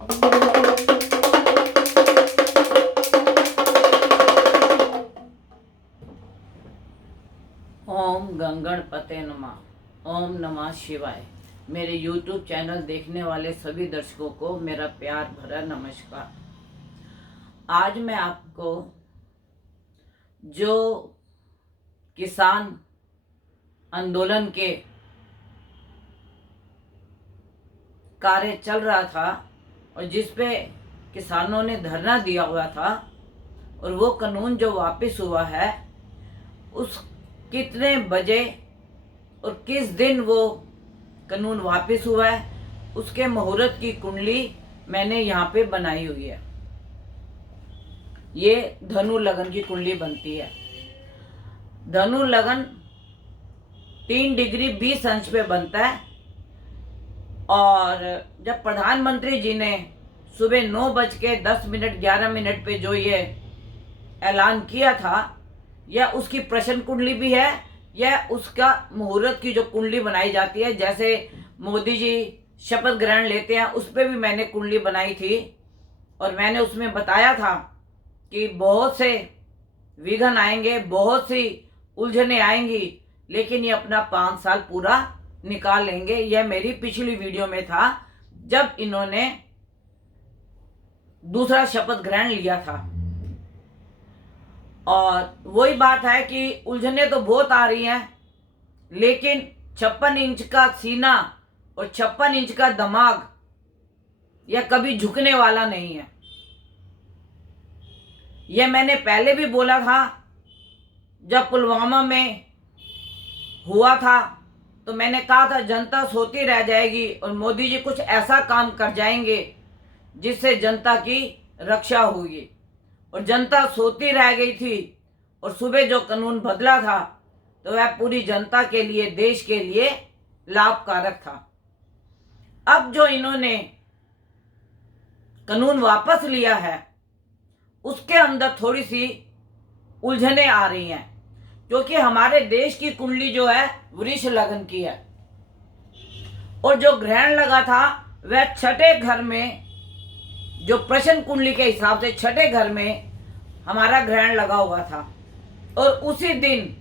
ओम गंगणपते नमः। ओम नमः शिवाय। मेरे YouTube चैनल देखने वाले सभी दर्शकों को मेरा प्यार भरा नमस्कार। आज मैं आपको जो किसान आंदोलन के कार्य चल रहा था और जिस पे किसानों ने धरना दिया हुआ था और वो कानून जो वापस हुआ है, उस कितने बजे और किस दिन वो कानून वापस हुआ है, उसके मुहूर्त की कुंडली मैंने यहाँ पे बनाई हुई है। ये धनु लगन की कुंडली बनती है। धनु लगन 3 डिग्री 20 अंश पे बनता है और जब प्रधानमंत्री जी ने सुबह 9:10 11 पे जो ये ऐलान किया था, यह उसकी प्रश्न कुंडली भी है, यह उसका मुहूर्त की जो कुंडली बनाई जाती है। जैसे मोदी जी शपथ ग्रहण लेते हैं, उस पर भी मैंने कुंडली बनाई थी और मैंने उसमें बताया था कि बहुत से विघ्न आएंगे, बहुत सी उलझने आएंगी, लेकिन ये अपना 5 साल पूरा निकाल लेंगे। यह मेरी पिछली वीडियो में था जब इन्होंने दूसरा शपथ ग्रहण लिया था। और वही बात है कि उलझने तो बहुत आ रही हैं, लेकिन 56 इंच का सीना और 56 इंच का दिमाग यह कभी झुकने वाला नहीं है। यह मैंने पहले भी बोला था, जब पुलवामा में हुआ था तो मैंने कहा था जनता सोती रह जाएगी और मोदी जी कुछ ऐसा काम कर जाएंगे जिससे जनता की रक्षा होगी। और जनता सोती रह गई थी और सुबह जो कानून बदला था तो वह पूरी जनता के लिए, देश के लिए लाभकारक था। अब जो इन्होंने कानून वापस लिया है, उसके अंदर थोड़ी सी उलझने आ रही हैं, क्योंकि हमारे देश की कुंडली जो है वृष लगन की है और जो ग्रहण लगा था वह छठे घर में, जो प्रश्न कुंडली के हिसाब से छठे घर में हमारा ग्रहण लगा हुआ था। और उसी दिन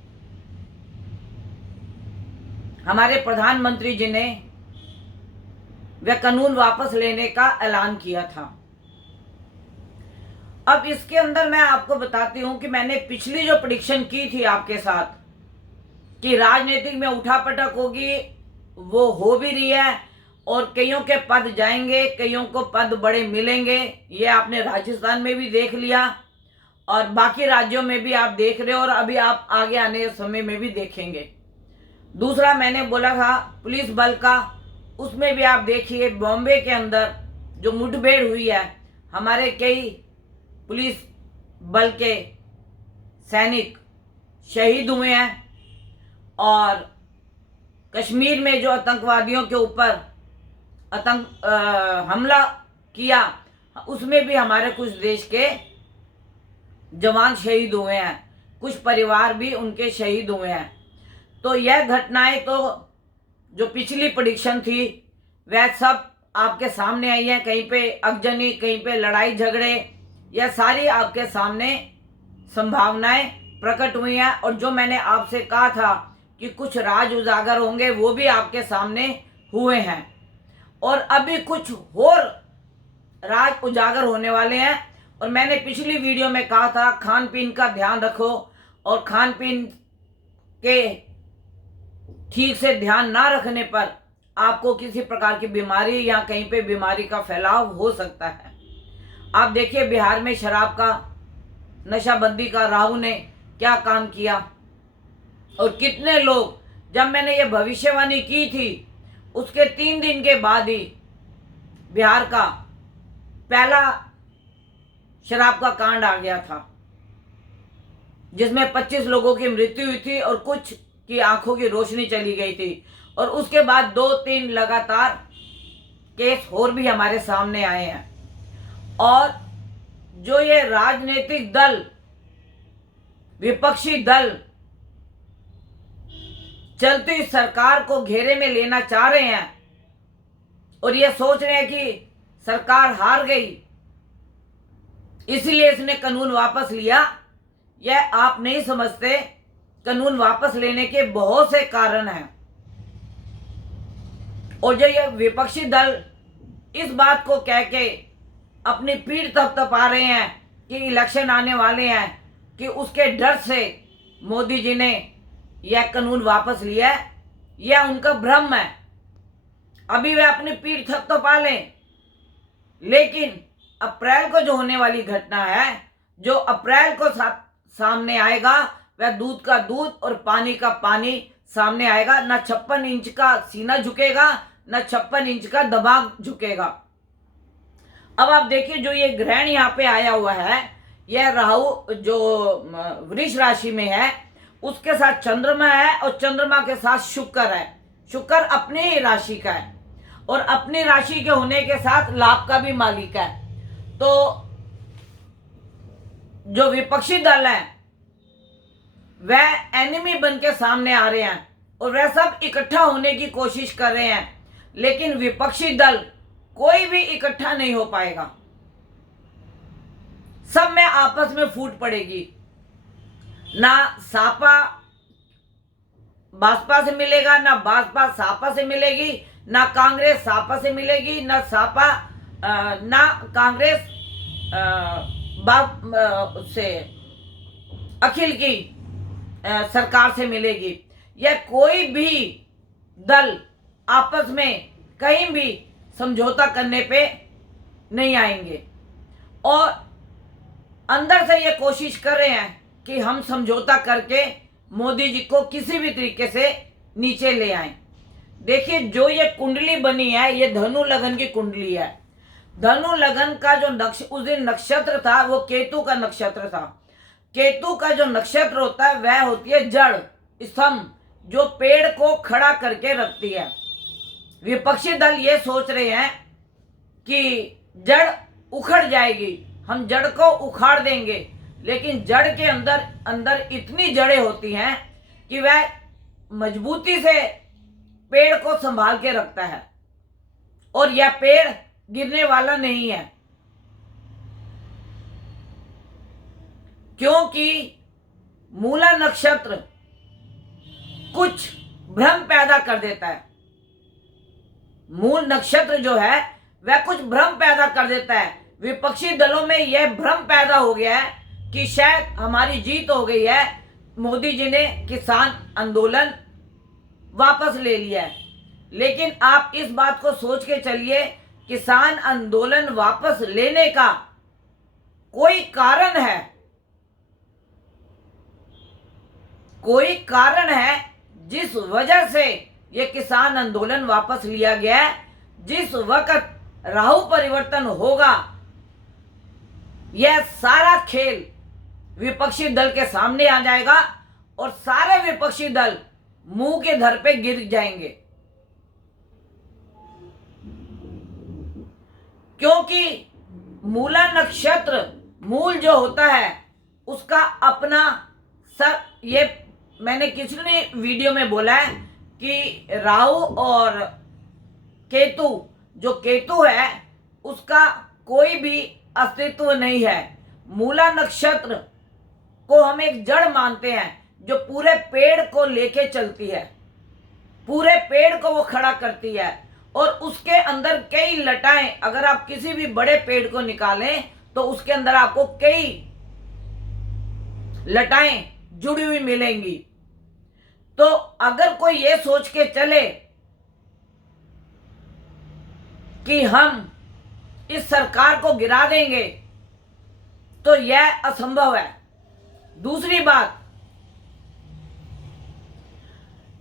हमारे प्रधानमंत्री जी ने वह कानून वापस लेने का ऐलान किया था। अब इसके अंदर मैं आपको बताती हूं कि मैंने पिछली जो प्रेडिक्शन की थी आपके साथ कि राजनीतिक में उठापटक होगी, वो हो भी रही है और कईयों के पद जाएंगे, कईयों को पद बड़े मिलेंगे। ये आपने राजस्थान में भी देख लिया और बाकी राज्यों में भी आप देख रहे हो और अभी आप आगे आने समय में भी देखेंगे। दूसरा मैंने बोला था पुलिस बल का, उसमें भी आप देखिए बॉम्बे के अंदर जो मुठभेड़ हुई है, हमारे कई पुलिस बल के सैनिक शहीद हुए हैं। और कश्मीर में जो आतंकवादियों के ऊपर हमला किया, उसमें भी हमारे कुछ देश के जवान शहीद हुए हैं, कुछ परिवार भी उनके शहीद हुए हैं। तो यह घटनाएं तो जो पिछली प्रेडिक्शन थी वह सब आपके सामने आई है। कहीं पे अगजनी, कहीं पे लड़ाई झगड़े, यह सारी आपके सामने संभावनाएं प्रकट हुई हैं। और जो मैंने आपसे कहा था कि कुछ राज उजागर होंगे, वो भी आपके सामने हुए हैं और अभी कुछ और राज उजागर होने वाले हैं। और मैंने पिछली वीडियो में कहा था खान पीन का ध्यान रखो और खान पीन के ठीक से ध्यान ना रखने पर आपको किसी प्रकार की बीमारी या कहीं पे बीमारी का फैलाव हो सकता है। आप देखिए बिहार में शराब का नशाबंदी का राहु ने क्या काम किया और कितने लोग, जब मैंने ये भविष्यवाणी की थी उसके 3 दिन के बाद ही बिहार का पहला शराब का कांड आ गया था, जिसमें 25 लोगों की मृत्यु हुई थी और कुछ की आंखों की रोशनी चली गई थी। और उसके बाद 2-3 लगातार केस और भी हमारे सामने आए हैं। और जो ये राजनीतिक दल, विपक्षी दल चलती सरकार को घेरे में लेना चाह रहे हैं और ये सोच रहे हैं कि सरकार हार गई, इसीलिए इसने कानून वापस लिया। यह आप नहीं समझते, कानून वापस लेने के बहुत से कारण हैं। और जो ये विपक्षी दल इस बात को कह के अपनी पीठ थपथपा रहे हैं कि इलेक्शन आने वाले हैं, कि उसके डर से मोदी जी ने यह कानून वापस लिया है, यह उनका भ्रम है। अभी वे अपनी पीठ थपथपा लें, लेकिन अप्रैल को जो होने वाली घटना है, जो अप्रैल को सामने आएगा, वह दूध का दूध और पानी का पानी सामने आएगा। न 56 इंच का सीना झुकेगा, न 56 इंच का दिमाग झुकेगा। अब आप देखिए, जो ये ग्रहण यहाँ पे आया हुआ है, यह राहु जो वृष राशि में है, उसके साथ चंद्रमा है और चंद्रमा के साथ शुक्र है। शुक्र अपनी ही राशि का है और अपनी राशि के होने के साथ लाभ का भी मालिक है। तो जो विपक्षी दल है वह एनिमी बन के सामने आ रहे हैं और वह सब इकट्ठा होने की कोशिश कर रहे हैं, लेकिन विपक्षी दल कोई भी इकट्ठा नहीं हो पाएगा। सब में आपस में फूट पड़ेगी। ना सापा भाजपा से मिलेगा, ना भाजपा सापा से मिलेगी, ना कांग्रेस सापा से मिलेगी, ना सापा ना कांग्रेस से अखिल की सरकार से मिलेगी। यह कोई भी दल आपस में कहीं भी समझौता करने पे नहीं आएंगे और अंदर से ये कोशिश कर रहे हैं कि हम समझौता करके मोदी जी को किसी भी तरीके से नीचे ले आएं। देखिए, जो ये कुंडली बनी है, ये धनु लगन की कुंडली है। धनु लगन का जो उस दिन नक्षत्र था, वो केतु का नक्षत्र था। केतु का जो नक्षत्र होता है, वह होती है जड़, स्तंभ, जो पेड़ को खड़ा करके रखती है। विपक्षी दल ये सोच रहे हैं कि जड़ उखड़ जाएगी, हम जड़ को उखाड़ देंगे, लेकिन जड़ के अंदर अंदर इतनी जड़ें होती हैं कि वह मजबूती से पेड़ को संभाल के रखता है और यह पेड़ गिरने वाला नहीं है, क्योंकि मूला नक्षत्र कुछ भ्रम पैदा कर देता है। मूल नक्षत्र जो है वह कुछ भ्रम पैदा कर देता है। विपक्षी दलों में यह भ्रम पैदा हो गया है कि शायद हमारी जीत हो गई है, मोदी जी ने किसान आंदोलन वापस ले लिया है। लेकिन आप इस बात को सोच के चलिए, किसान आंदोलन वापस लेने का कोई कारण है, कोई कारण है जिस वजह से यह किसान आंदोलन वापस लिया गया है। जिस वक्त राहु परिवर्तन होगा, यह सारा खेल विपक्षी दल के सामने आ जाएगा और सारे विपक्षी दल मुंह के धर पे गिर जाएंगे, क्योंकि मूला नक्षत्र, मूल जो होता है उसका अपना ये मैंने किसी वीडियो में बोला है कि राहु और केतु, जो केतु है उसका कोई भी अस्तित्व नहीं है। मूला नक्षत्र को हम एक जड़ मानते हैं जो पूरे पेड़ को लेके चलती है, पूरे पेड़ को वो खड़ा करती है और उसके अंदर कई लटाएं, अगर आप किसी भी बड़े पेड़ को निकालें तो उसके अंदर आपको कई लटाएं जुड़ी हुई मिलेंगी। तो अगर कोई ये सोच के चले कि हम इस सरकार को गिरा देंगे तो यह असंभव है। दूसरी बात,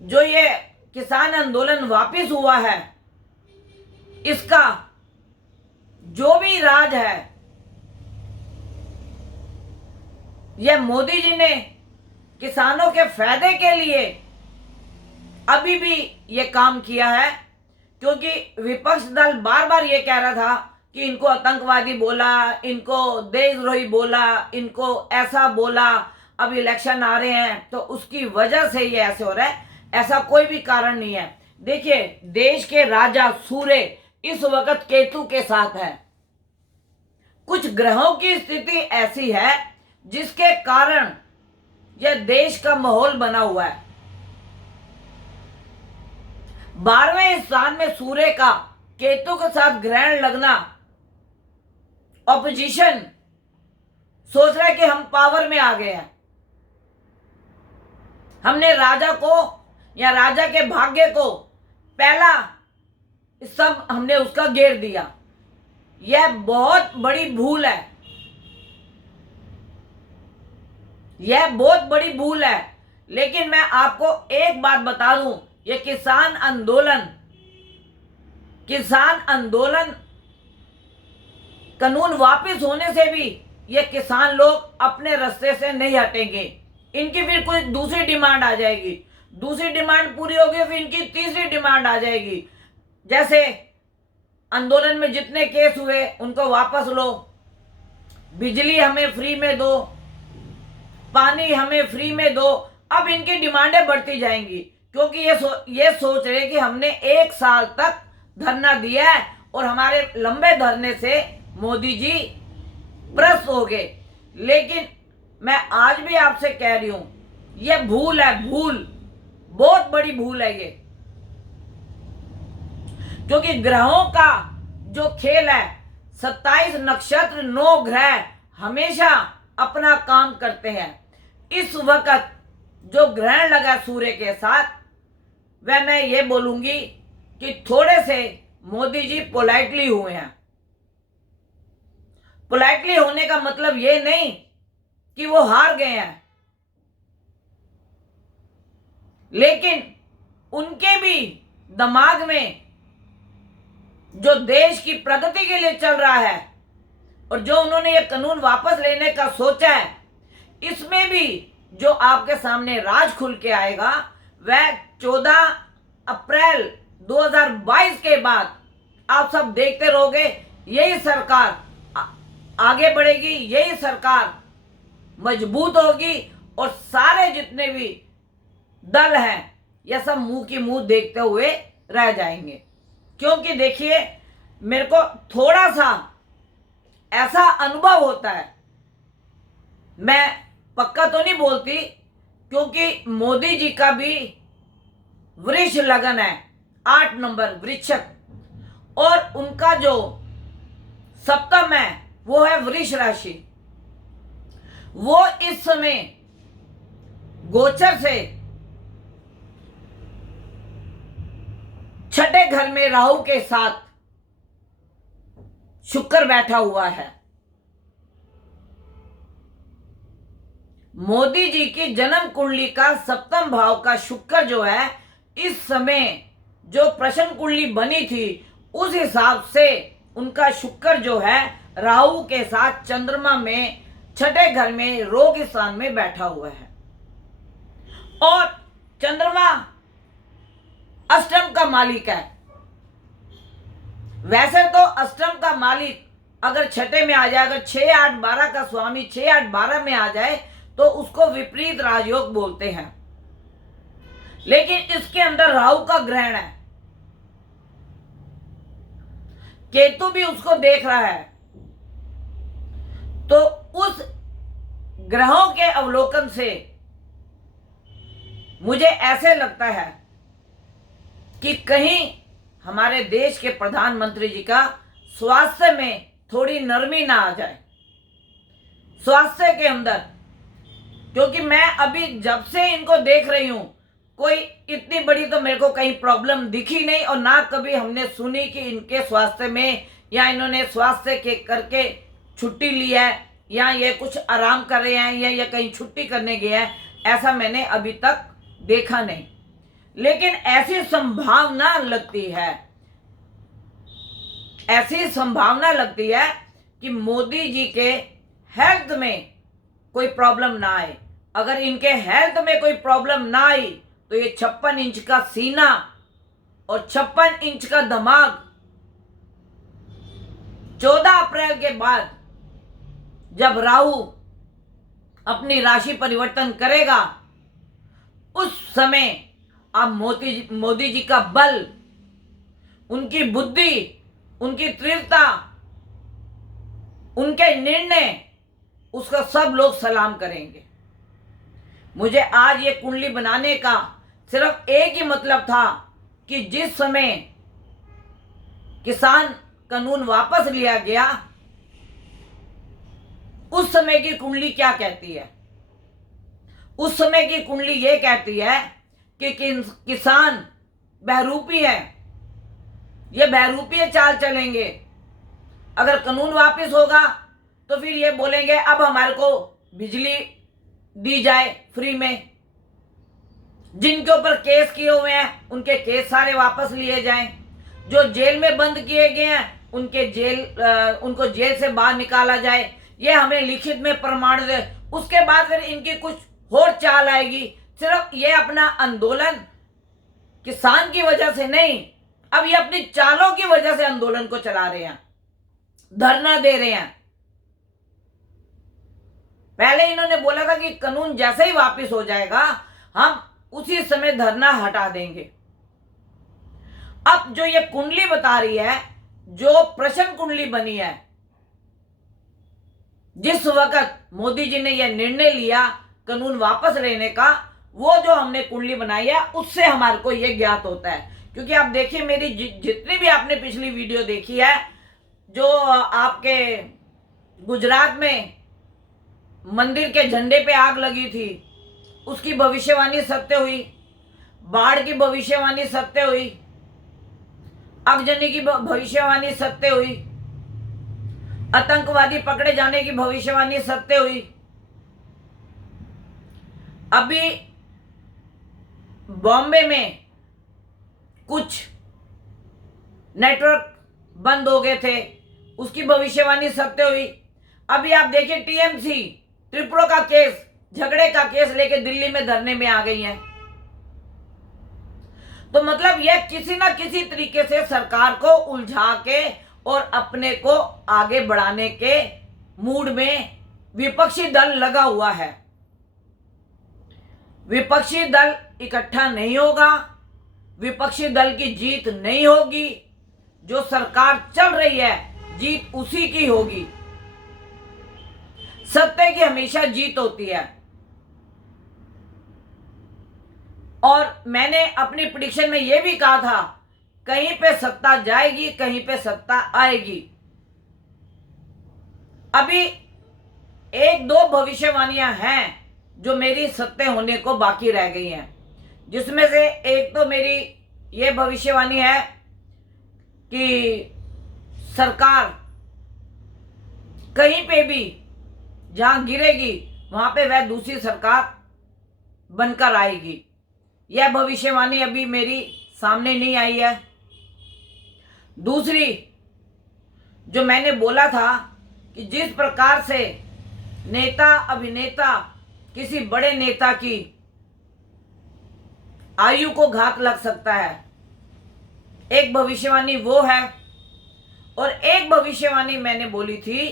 जो ये किसान आंदोलन वापस हुआ है, इसका जो भी राज है, यह मोदी जी ने किसानों के फायदे के लिए अभी भी ये काम किया है, क्योंकि विपक्ष दल बार बार ये कह रहा था कि इनको आतंकवादी बोला, इनको देशद्रोही बोला, इनको ऐसा बोला, अब इलेक्शन आ रहे हैं तो उसकी वजह से ये ऐसे हो रहा है। ऐसा कोई भी कारण नहीं है। देखिए, देश के राजा सूर्य इस वक्त केतु के साथ है। कुछ ग्रहों की स्थिति ऐसी है जिसके कारण यह देश का माहौल बना हुआ है। 12वें स्थान में सूर्य का केतु के साथ ग्रहण लगना, ऑपोजिशन सोच रहा है कि हम पावर में आ गए हैं, हमने राजा को या राजा के भाग्य को पहला सब हमने उसका घेर दिया। यह बहुत बड़ी भूल है, यह बहुत बड़ी भूल है। लेकिन मैं आपको एक बात बता दूं, यह किसान आंदोलन कानून वापस होने से भी ये किसान लोग अपने रास्ते से नहीं हटेंगे। इनकी फिर कोई दूसरी डिमांड आ जाएगी, दूसरी डिमांड पूरी होगी फिर इनकी तीसरी डिमांड आ जाएगी। जैसे आंदोलन में जितने केस हुए उनको वापस लो, बिजली हमें फ्री में दो, पानी हमें फ्री में दो। अब इनकी डिमांडें बढ़ती जाएंगी क्योंकि ये सोच रहे कि हमने 1 साल तक धरना दिया है और हमारे लंबे धरने से मोदी जी प्रस्त हो गए। लेकिन मैं आज भी आपसे कह रही हूं, यह भूल है, भूल, बहुत बड़ी भूल है ये। क्योंकि ग्रहों का जो खेल है, 27 नक्षत्र 9 ग्रह हमेशा अपना काम करते हैं। इस वक्त जो ग्रहण लगा सूर्य के साथ, वह मैं ये बोलूंगी कि थोड़े से मोदी जी पोलाइटली हुए हैं। पोलाइटली होने का मतलब ये नहीं कि वो हार गए हैं, लेकिन उनके भी दिमाग में जो देश की प्रगति के लिए चल रहा है और जो उन्होंने ये कानून वापस लेने का सोचा है, इसमें भी जो आपके सामने राज खुल के आएगा वह 14 अप्रैल 2022 के बाद आप सब देखते रहोगे। यही सरकार आगे बढ़ेगी, यही सरकार मजबूत होगी और सारे जितने भी दल हैं यह सब मुंह की मुंह देखते हुए रह जाएंगे। क्योंकि देखिए, मेरे को थोड़ा सा ऐसा अनुभव होता है, मैं पक्का तो नहीं बोलती, क्योंकि मोदी जी का भी वृष लगन है, 8 नंबर वृश्चिक, और उनका जो सप्तम है वो है वृष राशि। वो इस समय गोचर से 6ठे घर में राहु के साथ शुक्र बैठा हुआ है। मोदी जी की जन्म कुंडली का सप्तम भाव का शुक्र जो है, इस समय जो प्रश्न कुंडली बनी थी उस हिसाब से उनका शुक्र जो है राहु के साथ चंद्रमा में 6ठे घर में रोग स्थान में बैठा हुआ है। और चंद्रमा अष्टम का मालिक है। वैसे तो अष्टम का मालिक अगर 6ठे में आ जाए, अगर 6, 8, 12 का स्वामी 6, 8, 12 में आ जाए तो उसको विपरीत राजयोग बोलते हैं। लेकिन इसके अंदर राहु का ग्रहण है, केतु भी उसको देख रहा है, तो उस ग्रहों के अवलोकन से मुझे ऐसे लगता है कि कहीं हमारे देश के प्रधानमंत्री जी का स्वास्थ्य में थोड़ी नरमी ना आ जाए, स्वास्थ्य के अंदर। क्योंकि मैं अभी जब से इनको देख रही हूं, कोई इतनी बड़ी तो मेरे को कहीं प्रॉब्लम दिखी नहीं, और ना कभी हमने सुनी कि इनके स्वास्थ्य में या इन्होंने स्वास्थ्य के करके छुट्टी ली है या ये कुछ आराम कर रहे हैं या ये कहीं छुट्टी करने गए हैं, ऐसा मैंने अभी तक देखा नहीं। लेकिन ऐसी संभावना लगती है, ऐसी संभावना लगती है कि मोदी जी के हेल्थ में कोई प्रॉब्लम ना आए। अगर इनके हेल्थ में कोई प्रॉब्लम ना आई तो ये 56 इंच का सीना और 56 इंच का दिमाग 14 अप्रैल के बाद जब राहु अपनी राशि परिवर्तन करेगा, उस समय आप मोदी जी का बल, उनकी बुद्धि उनकी तीव्रता, उनके निर्णय, उसका सब लोग सलाम करेंगे। मुझे आज ये कुंडली बनाने का सिर्फ एक ही मतलब था कि जिस समय किसान कानून वापस लिया गया, उस समय की कुंडली क्या कहती है। उस समय की कुंडली ये कहती है कि किसान बहरूपी है, ये बहरूपी चाल चलेंगे। अगर कानून वापस होगा तो फिर ये बोलेंगे अब हमारे को बिजली दी जाए फ्री में। जिनके ऊपर केस किए हुए हैं उनके केस सारे वापस लिए जाएं। जो जेल में बंद किए गए हैं उनको जेल से बाहर निकाला जाए। ये हमें लिखित में प्रमाण दे। उसके बाद फिर इनकी कुछ और चाल आएगी। सिर्फ ये अपना आंदोलन किसान की वजह से नहीं, अब ये अपनी चालों की वजह से आंदोलन को चला रहे हैं, धरना दे रहे हैं। पहले इन्होंने बोला था कि कानून जैसे ही वापस हो जाएगा हम उसी समय धरना हटा देंगे। अब जो ये कुंडली बता रही है, जो प्रश्न कुंडली बनी है, जिस वक्त मोदी जी ने यह निर्णय लिया कानून वापस लेने का, वो जो हमने कुंडली बनाई है उससे हमारे को यह ज्ञात होता है। क्योंकि आप देखिए मेरी जितनी भी आपने पिछली वीडियो देखी है, जो आपके गुजरात में मंदिर के झंडे पे आग लगी थी, उसकी भविष्यवाणी सत्य हुई। बाढ़ की भविष्यवाणी सत्य हुई। आगजनी की भविष्यवाणी सत्य हुई। आतंकवादी पकड़े जाने की भविष्यवाणी सत्य हुई। अभी बॉम्बे में कुछ नेटवर्क बंद हो गए थे, उसकी भविष्यवाणी सत्य हुई। अभी आप देखिए टीएमसी त्रिपुरा का केस, झगड़े का केस लेके दिल्ली में धरने में आ गई है। तो मतलब यह किसी ना किसी तरीके से सरकार को उलझा के और अपने को आगे बढ़ाने के मूड में विपक्षी दल लगा हुआ है। विपक्षी दल इकट्ठा नहीं होगा, विपक्षी दल की जीत नहीं होगी। जो सरकार चल रही है जीत उसी की होगी। सत्य की हमेशा जीत होती है। और मैंने अपनी प्रेडिक्शन में यह भी कहा था, कहीं पे सत्ता जाएगी, कहीं पे सत्ता आएगी। अभी एक दो भविष्यवाणियां हैं जो मेरी सत्य होने को बाकी रह गई हैं, जिसमें से एक तो मेरी ये भविष्यवाणी है कि सरकार कहीं पे भी जहां गिरेगी वहां पे वह दूसरी सरकार बनकर आएगी। यह भविष्यवाणी अभी मेरी सामने नहीं आई है। दूसरी जो मैंने बोला था कि जिस प्रकार से नेता अभिनेता किसी बड़े नेता की आयु को घात लग सकता है, एक भविष्यवाणी वो है। और एक भविष्यवाणी मैंने बोली थी,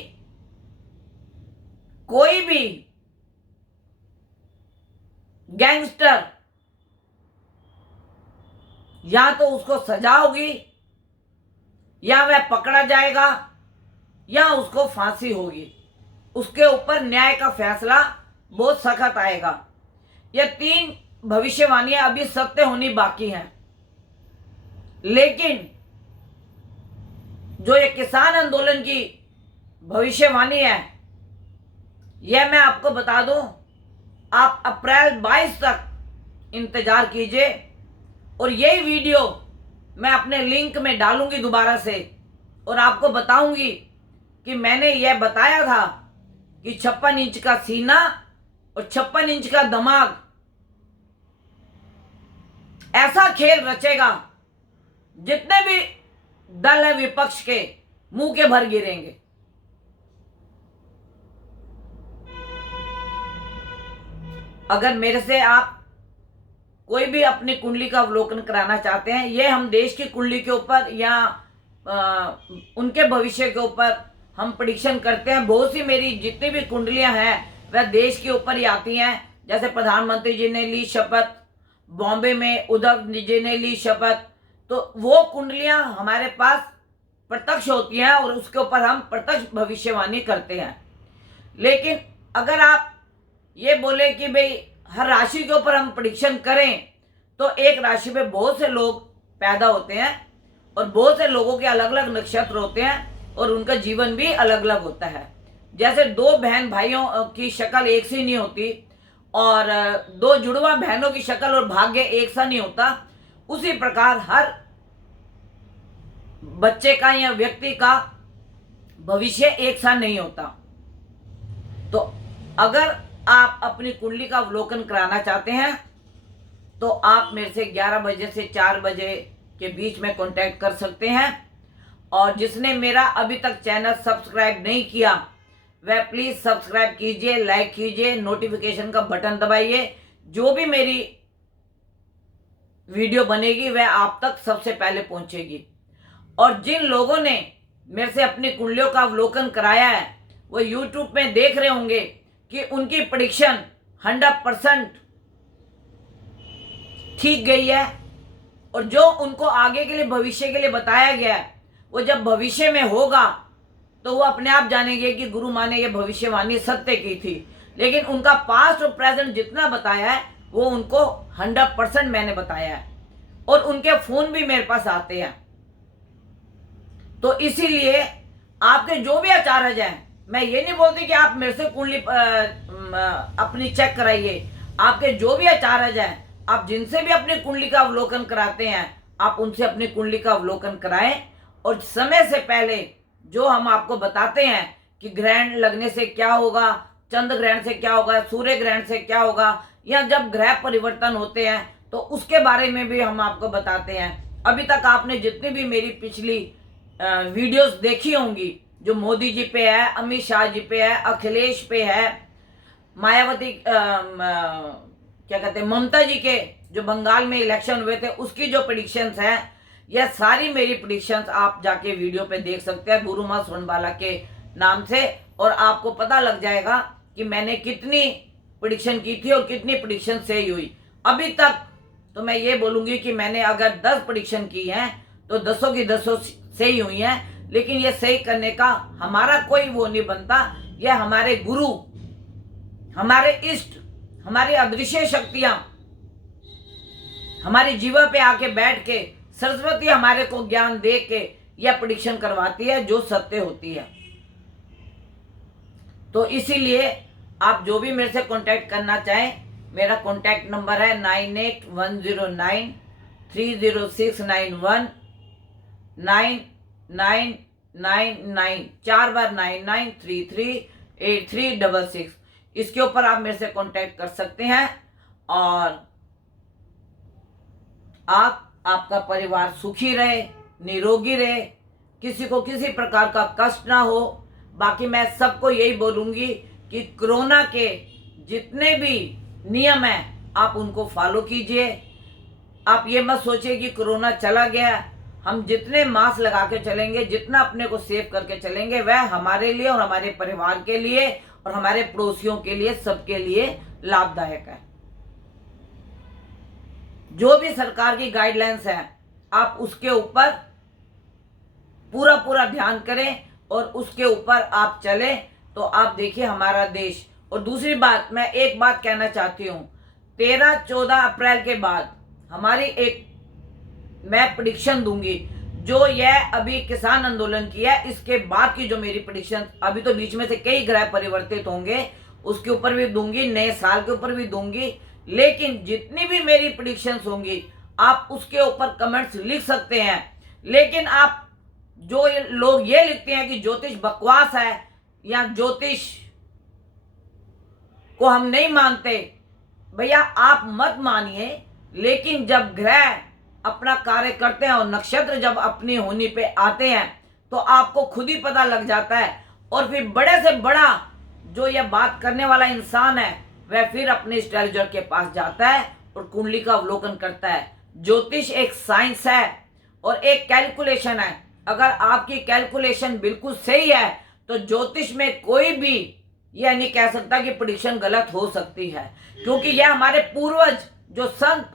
कोई भी गैंगस्टर या तो उसको सजा होगी, या वह पकड़ा जाएगा, या उसको फांसी होगी। उसके ऊपर न्याय का फैसला बहुत सख्त आएगा। यह तीन भविष्यवाणियां अभी सत्य होनी बाकी हैं। लेकिन जो ये किसान आंदोलन की भविष्यवाणी है, यह मैं आपको बता दूं, आप अप्रैल 22 तक इंतजार कीजिए। और यही वीडियो मैं अपने लिंक में डालूंगी दोबारा से, और आपको बताऊंगी कि मैंने यह बताया था कि 56 इंच का सीना और 56 इंच का दिमाग ऐसा खेल रचेगा, जितने भी दल है विपक्ष के मुंह के भर गिरेंगे। अगर मेरे से आप कोई भी अपनी कुंडली का अवलोकन कराना चाहते हैं, ये हम देश की कुंडली के ऊपर या उनके भविष्य के ऊपर हम प्रेडिक्शन करते हैं। बहुत सी मेरी जितनी भी कुंडलियां हैं वह देश के ऊपर ही आती हैं। जैसे प्रधानमंत्री जी ने ली शपथ, बॉम्बे में उद्धव जी ने ली शपथ, तो वो कुंडलियां हमारे पास प्रत्यक्ष होती हैं और उसके ऊपर हम प्रत्यक्ष भविष्यवाणी करते हैं। लेकिन अगर आप ये बोले कि भाई हर राशि के ऊपर हम प्रेडिक्शन करें, तो एक राशि पे बहुत से लोग पैदा होते हैं और बहुत से लोगों के अलग अलग नक्षत्र होते हैं और उनका जीवन भी अलग अलग होता है। जैसे दो बहन भाइयों की शक्ल एक सी नहीं होती और दो जुड़वा बहनों की शक्ल और भाग्य एक सा नहीं होता, उसी प्रकार हर बच्चे का या व्यक्ति का भविष्य एक सा नहीं होता। तो अगर आप अपनी कुंडली का अवलोकन कराना चाहते हैं तो आप मेरे से 11 बजे से 4 बजे के बीच में कांटेक्ट कर सकते हैं। और जिसने मेरा अभी तक चैनल सब्सक्राइब नहीं किया वह प्लीज़ सब्सक्राइब कीजिए, लाइक कीजिए, नोटिफिकेशन का बटन दबाइए। जो भी मेरी वीडियो बनेगी वह आप तक सबसे पहले पहुंचेगी। और जिन लोगों ने मेरे से अपनी कुंडलियों का अवलोकन कराया है वो यूट्यूब में देख रहे होंगे कि उनकी प्रेडिक्शन 100% ठीक गई है। और जो उनको आगे के लिए भविष्य के लिए बताया गया है वो जब भविष्य में होगा तो वो अपने आप जानेंगे कि गुरु माँ ने ये भविष्यवाणी सत्य की थी। लेकिन उनका पास्ट और प्रेजेंट जितना बताया है वो उनको 100% मैंने बताया है और उनके फोन भी मेरे पास आते हैं। तो इसीलिए आपके जो भी आचार्य हैं, मैं ये नहीं बोलती कि आप मेरे से कुंडली अपनी चेक कराइए। आपके जो भी आचार्य हैं, आप जिनसे भी अपनी कुंडली का अवलोकन कराते हैं, आप उनसे अपनी कुंडली का अवलोकन कराएं। और समय से पहले जो हम आपको बताते हैं कि ग्रहण लगने से क्या होगा, चंद्र ग्रहण से क्या होगा, सूर्य ग्रहण से क्या होगा, या जब ग्रह परिवर्तन होते हैं तो उसके बारे में भी हम आपको बताते हैं। अभी तक आपने जितनी भी मेरी पिछली वीडियोस देखी होंगी, जो मोदी जी पे है, अमित शाह जी पे है, अखिलेश पे है, मायावती क्या कहते हैं, ममता जी के जो बंगाल में इलेक्शन हुए थे उसकी जो प्रेडिक्शंस हैं, यह सारी मेरी प्रेडिक्शंस आप जाके वीडियो पे देख सकते हैं गुरु माँ सोनबाला के नाम से। और आपको पता लग जाएगा कि मैंने कितनी प्रेडिक्शन की थी और कितनी प्रेडिक्शन सही हुई। अभी तक तो मैं ये बोलूँगी कि मैंने अगर 10 प्रेडिक्शन की हैं तो 10 की 10 सही हुई हैं। लेकिन ये सही करने का हमारा कोई वो नहीं बनता, यह हमारे गुरु, हमारे इष्ट, हमारी अदृश्य शक्तियां हमारी जीवा पे आके बैठ के सरस्वती हमारे को ज्ञान दे के यह प्रेडिक्शन करवाती है जो सत्य होती है। तो इसीलिए आप जो भी मेरे से कांटेक्ट करना चाहें, मेरा कांटेक्ट नंबर है 9810930691 9999, 4 बार 99338366। इसके ऊपर आप मेरे से कांटेक्ट कर सकते हैं। और आपका परिवार सुखी रहे, निरोगी रहे, किसी को किसी प्रकार का कष्ट ना हो। बाकी मैं सबको यही बोलूँगी कि कोरोना के जितने भी नियम हैं आप उनको फॉलो कीजिए। आप ये मत सोचिए कि कोरोना चला गया, हम जितने मास्क लगा के चलेंगे, जितना अपने को सेव करके चलेंगे, वह हमारे लिए और हमारे परिवार के लिए और हमारे पड़ोसियों के लिए, सबके लिए लाभदायक है। जो भी सरकार की गाइडलाइंस है आप उसके ऊपर पूरा ध्यान करें और उसके ऊपर आप चलें, तो आप देखिए हमारा देश। और दूसरी बात, मैं एक बात कहना चाहती हूँ, 13-14 अप्रैल के बाद हमारी एक मैं प्रेडिक्शन दूंगी, जो यह अभी किसान आंदोलन की है, इसके बाद की जो मेरी प्रेडिक्शन, अभी तो बीच में से कई ग्रह परिवर्तित होंगे, उसके ऊपर भी दूंगी, नए साल के ऊपर भी दूंगी। लेकिन जितनी भी मेरी प्रेडिक्शंस होंगी आप उसके ऊपर कमेंट्स लिख सकते हैं। लेकिन आप जो लोग ये लिखते हैं कि ज्योतिष बकवास है या ज्योतिष को हम नहीं मानते, भैया आप मत मानिए। लेकिन जब ग्रह अपना कार्य करते हैं और नक्षत्र जब अपनी होनी पे आते हैं तो आपको खुद ही पता लग जाता है। और फिर बड़े से बड़ा जो यह बात करने वाला इंसान है वह फिर अपने एस्ट्रोलॉजर के पास जाता है और कुंडली का अवलोकन करता है। ज्योतिष एक साइंस है और एक कैलकुलेशन है। अगर आपकी कैलकुलेशन बिल्कुल सही है तो ज्योतिष में कोई भी यह नहीं कह सकता कि प्रेडिक्शन गलत हो सकती है, क्योंकि यह हमारे पूर्वज जो संत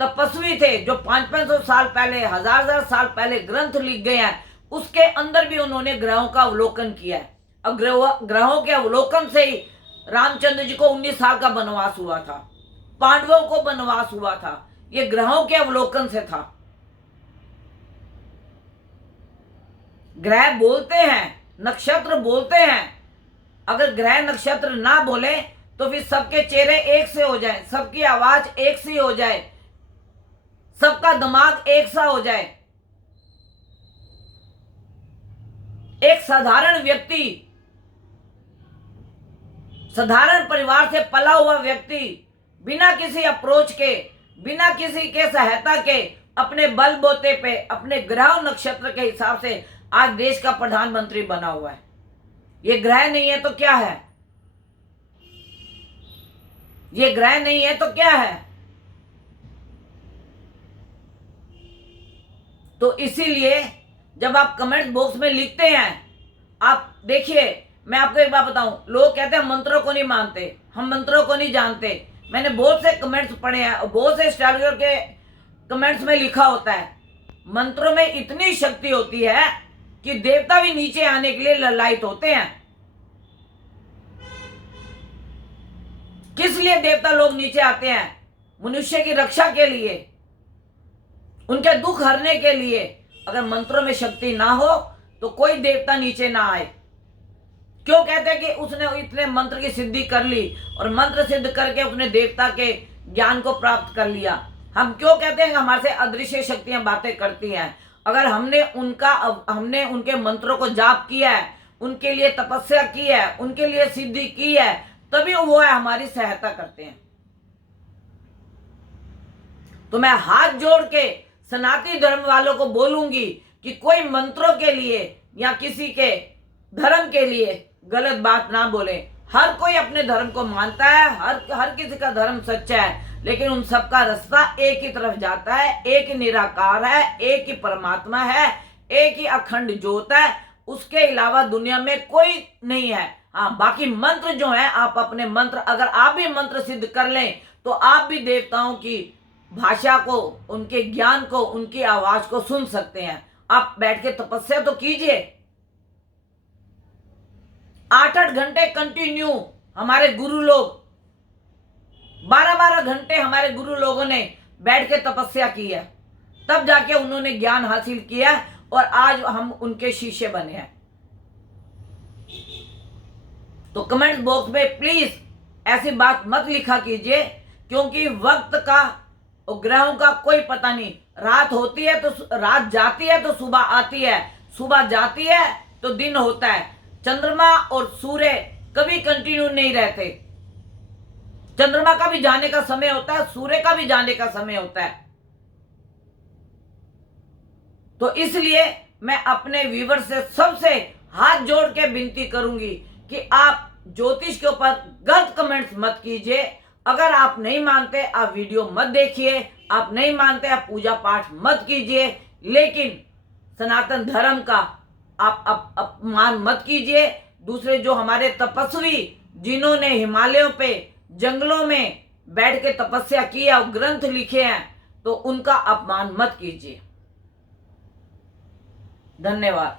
तपस्वी थे, जो 500-500 साल पहले, 1000 साल पहले ग्रंथ लिख गए हैं, उसके अंदर भी उन्होंने ग्रहों का अवलोकन किया है। अब ग्रहों के अवलोकन से ही रामचंद्र जी को 19 साल का वनवास हुआ था, पांडवों को वनवास हुआ था, ये ग्रहों के अवलोकन से था। ग्रह बोलते हैं, नक्षत्र बोलते हैं। अगर ग्रह नक्षत्र ना बोले तो फिर सबके चेहरे एक से हो जाए, सबकी आवाज एक सी हो जाए, सबका दिमाग एक सा हो जाए। एक साधारण व्यक्ति, साधारण परिवार से पला हुआ व्यक्ति, बिना किसी अप्रोच के, बिना किसी के सहायता के, अपने बलबूते पे, अपने ग्रह नक्षत्र के हिसाब से आज देश का प्रधानमंत्री बना हुआ है। ये ग्रह नहीं है तो क्या है? ये ग्रह नहीं है तो क्या है? तो इसीलिए जब आप कमेंट बॉक्स में लिखते हैं, आप देखिए, मैं आपको एक बात बताऊं, लोग कहते हैं मंत्रों को नहीं मानते, हम मंत्रों को नहीं जानते। मैंने बहुत से कमेंट्स पढ़े हैं, बहुत से स्टार्टर के कमेंट्स में लिखा होता है मंत्रों में इतनी शक्ति होती है कि देवता भी नीचे आने के लिए ललायित होते हैं। किस लिए देवता लोग नीचे आते हैं? मनुष्य की रक्षा के लिए, उनके दुख हरने के लिए। अगर मंत्रों में शक्ति ना हो तो कोई देवता नीचे ना आए। क्यों कहते हैं कि उसने इतने मंत्र की सिद्धि कर ली और मंत्र सिद्ध करके उसने देवता के ज्ञान को प्राप्त कर लिया? हम क्यों कहते हैं कि हमारे से अदृश्य शक्तियां बातें करती हैं? अगर हमने उनके मंत्रों को जाप किया है, उनके लिए तपस्या की है, उनके लिए सिद्धि की है, तभी वो है हमारी सहायता करते हैं। तो मैं हाथ जोड़ के सनातनी धर्म वालों को बोलूंगी कि कोई मंत्रों के लिए या किसी के धर्म के लिए गलत बात ना बोले। हर कोई अपने धर्म को मानता है, हर किसी का धर्म सच्चा है, लेकिन उन सबका रास्ता एक ही तरफ जाता है। एक ही निराकार है, एक ही परमात्मा है, एक ही अखंड ज्योत है, उसके अलावा दुनिया में कोई नहीं है। हाँ, बाकी मंत्र जो है, आप अपने मंत्र, अगर आप भी मंत्र सिद्ध कर लें तो आप भी देवताओं की भाषा को, उनके ज्ञान को, उनकी आवाज को सुन सकते हैं। आप बैठ के तपस्या तो कीजिए। 8-8 घंटे कंटिन्यू हमारे गुरु लोग, 12-12 घंटे हमारे गुरु लोगों ने बैठ के तपस्या की है, तब जाके उन्होंने ज्ञान हासिल किया और आज हम उनके शिष्य बने हैं। तो कमेंट बॉक्स में प्लीज ऐसी बात मत लिखा कीजिए, क्योंकि वक्त का और ग्रहों का कोई पता नहीं। रात होती है तो रात जाती है तो सुबह आती है, सुबह जाती है तो दिन होता है। चंद्रमा और सूर्य कभी कंटिन्यू नहीं रहते। चंद्रमा का भी जाने का समय होता है, सूर्य का भी जाने का समय होता है। तो इसलिए मैं अपने व्यूवर से सबसे हाथ जोड़ के विनती करूंगी कि आप ज्योतिष के ऊपर गलत कमेंट्स मत कीजिए। अगर आप नहीं मानते, आप वीडियो मत देखिए। आप नहीं मानते, आप पूजा पाठ मत कीजिए, लेकिन सनातन धर्म का आप अपमान मत कीजिए। दूसरे जो हमारे तपस्वी, जिन्होंने हिमालयों पे, जंगलों में बैठ के तपस्या की और ग्रंथ लिखे हैं, तो उनका अपमान मत कीजिए। धन्यवाद।